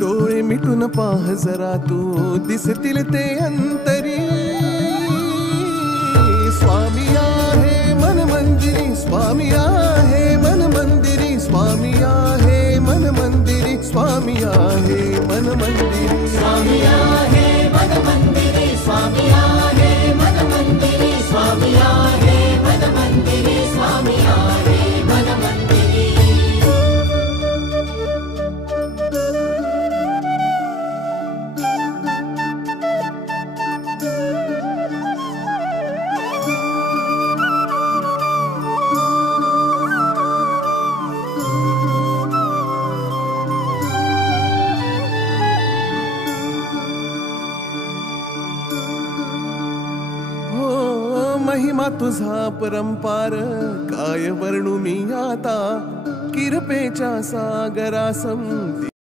डोळे मिटून पाह जरा तू दिसतील ते अंतरी. स्वामी आहे मन मंदिरी, स्वामी आहे मन मंदिरी, स्वामी आहे मन मंदिरी, स्वामी आहे मन मंदिरी, स्वामी आहे मन मंदिरी, स्वामी आहे मन मंदिरी, स्वामी आहे मन मंदिरी, स्वामी आहे मन मंदिरी. महिमा तुझा परंपार काय वर्णू मी आता. किरपेच्या सागरासम